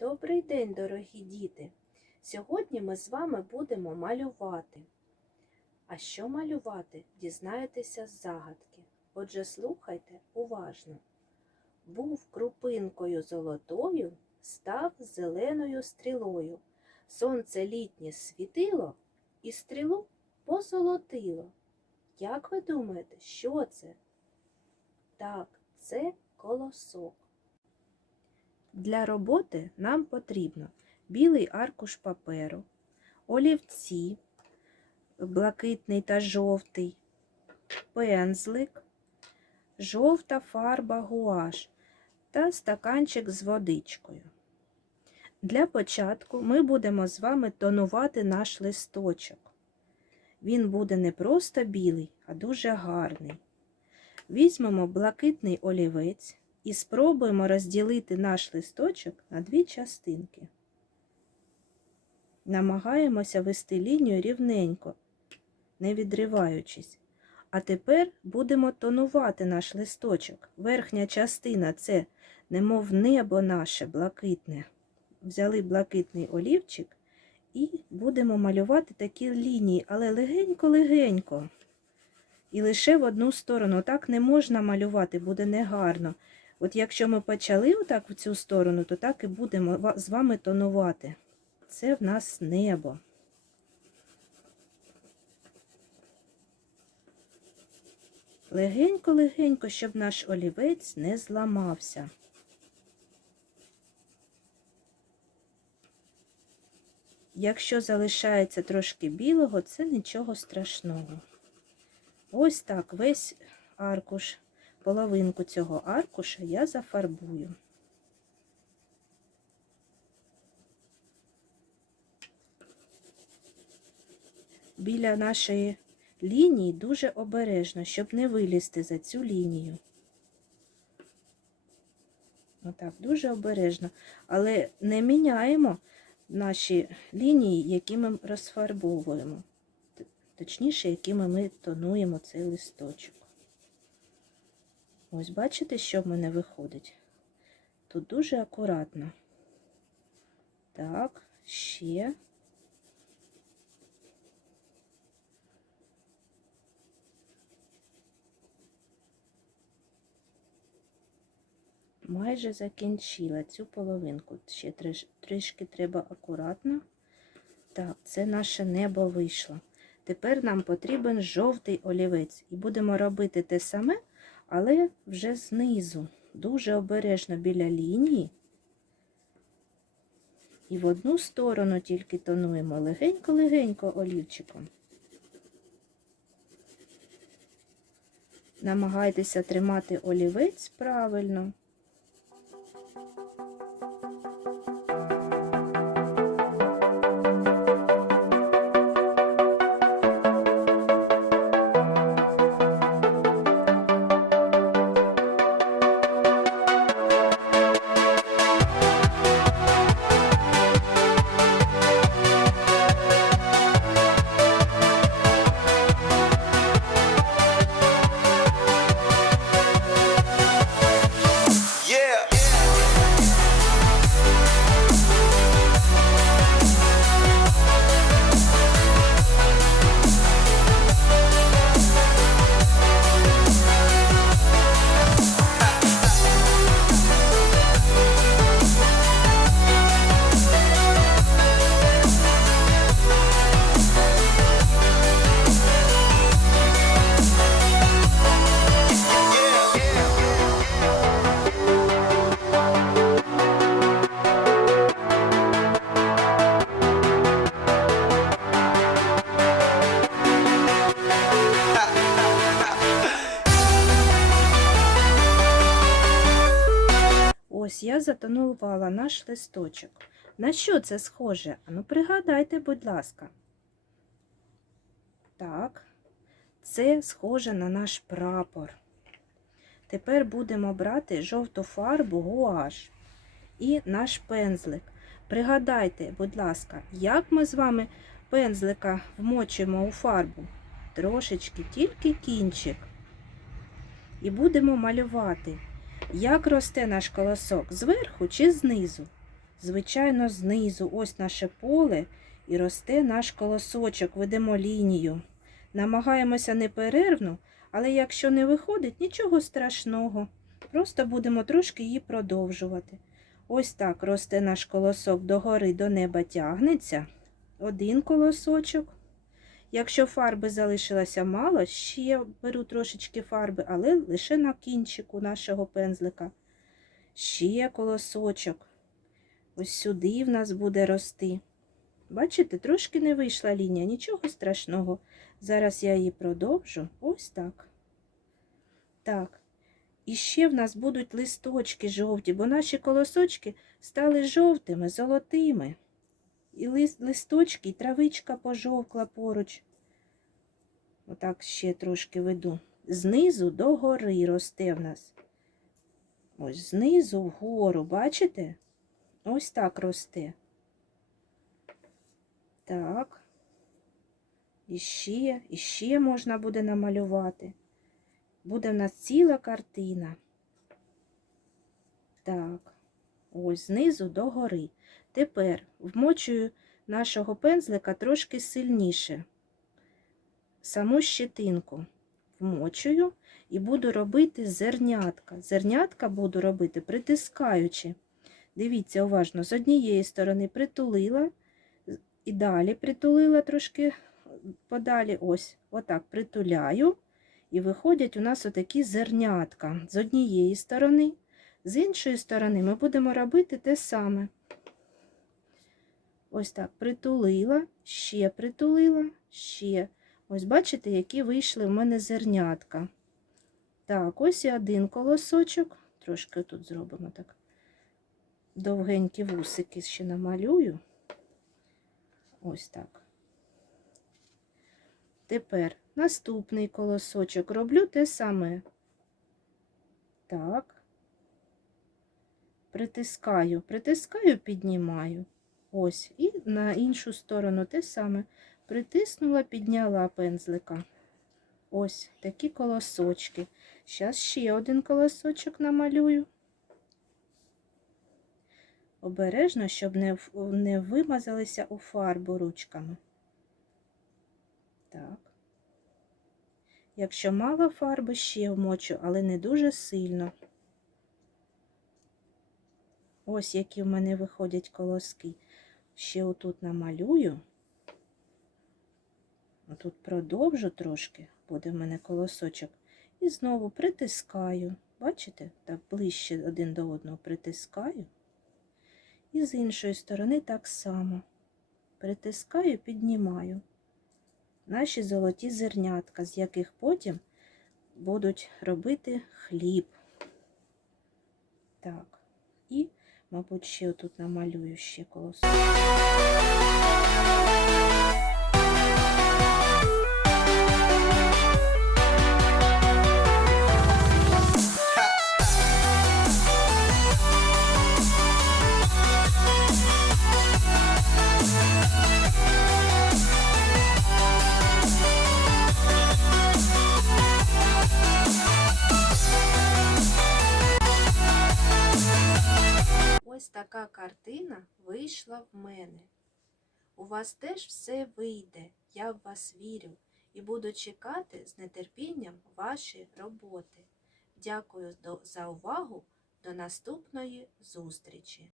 Добрий день, дорогі діти! Сьогодні ми з вами будемо малювати. А що малювати, дізнаєтеся з загадки. Отже, слухайте уважно. Був крупинкою золотою, став зеленою стрілою. Сонце літнє світило і стрілу позолотило. Як ви думаєте, що це? Так, це колосок. Для роботи нам потрібно білий аркуш паперу, олівці, блакитний та жовтий, пензлик, жовта фарба гуаш та стаканчик з водичкою. Для початку ми будемо з вами тонувати наш листочок. Він буде не просто білий, а дуже гарний. Візьмемо блакитний олівець і спробуємо розділити наш листочок на дві частинки. Намагаємося вести лінію рівненько, не відриваючись. А тепер будемо тонувати наш листочок. Верхня частина це немов небо наше блакитне. Взяли блакитний олівчик і будемо малювати такі лінії, але легенько-легенько. І лише в одну сторону. Так не можна малювати, буде негарно. От якщо ми почали отак в цю сторону, то так і будемо з вами тонувати. Це в нас небо. Легенько-легенько, щоб наш олівець не зламався. Якщо залишається трошки білого, це нічого страшного. Ось так весь аркуш, половинку цього аркуша я зафарбую. Біля нашої лінії дуже обережно, щоб не вилізти за цю лінію. Отак, дуже обережно. Але не міняємо наші лінії, які ми розфарбовуємо точніше, якими ми тонуємо цей листочок. Ось, бачите, що в мене виходить? Тут дуже акуратно. Так, ще. Майже закінчила цю половинку. Ще триш, трішки треба акуратно. Так, це наше небо вийшло. Тепер нам потрібен жовтий олівець. І будемо робити те саме, але вже знизу. Дуже обережно біля лінії. І в одну сторону тільки тонуємо легенько-легенько олівчиком. Намагайтеся тримати олівець правильно. Затонувала наш листочок. На що це схоже? Ану, пригадайте, будь ласка. Так, це схоже на наш прапор. Тепер будемо брати жовту фарбу гуаш і наш пензлик. Пригадайте, будь ласка, як ми з вами пензлика вмочимо у фарбу? Трошечки, тільки кінчик. І будемо малювати. Як росте наш колосок? Зверху чи знизу? Звичайно, знизу ось наше поле і росте наш колосочок, ведемо лінію. Намагаємося неперервно, але якщо не виходить, нічого страшного. Просто будемо трошки її продовжувати. Ось так росте наш колосок догори до неба тягнеться. Один колосочок. Якщо фарби залишилося мало, ще беру трошечки фарби, але лише на кінчику нашого пензлика. Ще колосочок. Ось сюди в нас буде рости. Бачите, трошки не вийшла лінія, нічого страшного. Зараз я її продовжу. Ось так. Так. І ще в нас будуть листочки жовті, бо наші колосочки стали жовтими, золотими. І лист, листочки, і травичка пожовкла поруч. Отак ще трошки веду. Знизу до гори росте в нас. Ось знизу вгору, бачите? Ось так росте. Так. І ще, і ще можна буде намалювати. Буде в нас ціла картина. Так, ось знизу до гори. Тепер вмочую нашого пензлика трошки сильніше. Саму щетинку вмочую і буду робити зернятка. Зернятка буду робити притискаючи. Дивіться уважно, з однієї сторони притулила, і далі притулила трошки подалі. Ось, отак притуляю. І виходять у нас отакі зернятка з однієї сторони, з іншої сторони ми будемо робити те саме. Ось так притулила, ще притулила, ще. Ось бачите, які вийшли в мене зернятка. Так, ось і один колосочок. Трошки тут зробимо так. Довгенькі вусики ще намалюю. Ось так. Тепер наступний колосочок роблю те саме. Так. Притискаю, притискаю, піднімаю. Ось, і на іншу сторону те саме. Притиснула, підняла пензлика. Ось такі колосочки. Зараз ще один колосочок намалюю. Обережно, щоб не, не вимазалися у фарбу ручками. Так. Якщо мало фарби, ще вмочу, але не дуже сильно. Ось які в мене виходять колоски. Ще отут намалюю. Отут продовжу трошки, буде в мене колосочок. І знову притискаю. Бачите? Так ближче один до одного притискаю. І з іншої сторони так само. Притискаю, піднімаю наші золоті зернятка, з яких потім будуть робити хліб. Так, і, мабуть, ще тут намалюю ще колосок. Ось така картина вийшла в мене. У вас теж все вийде, я в вас вірю, і буду чекати з нетерпінням ваші роботи. Дякую за увагу. До наступної зустрічі!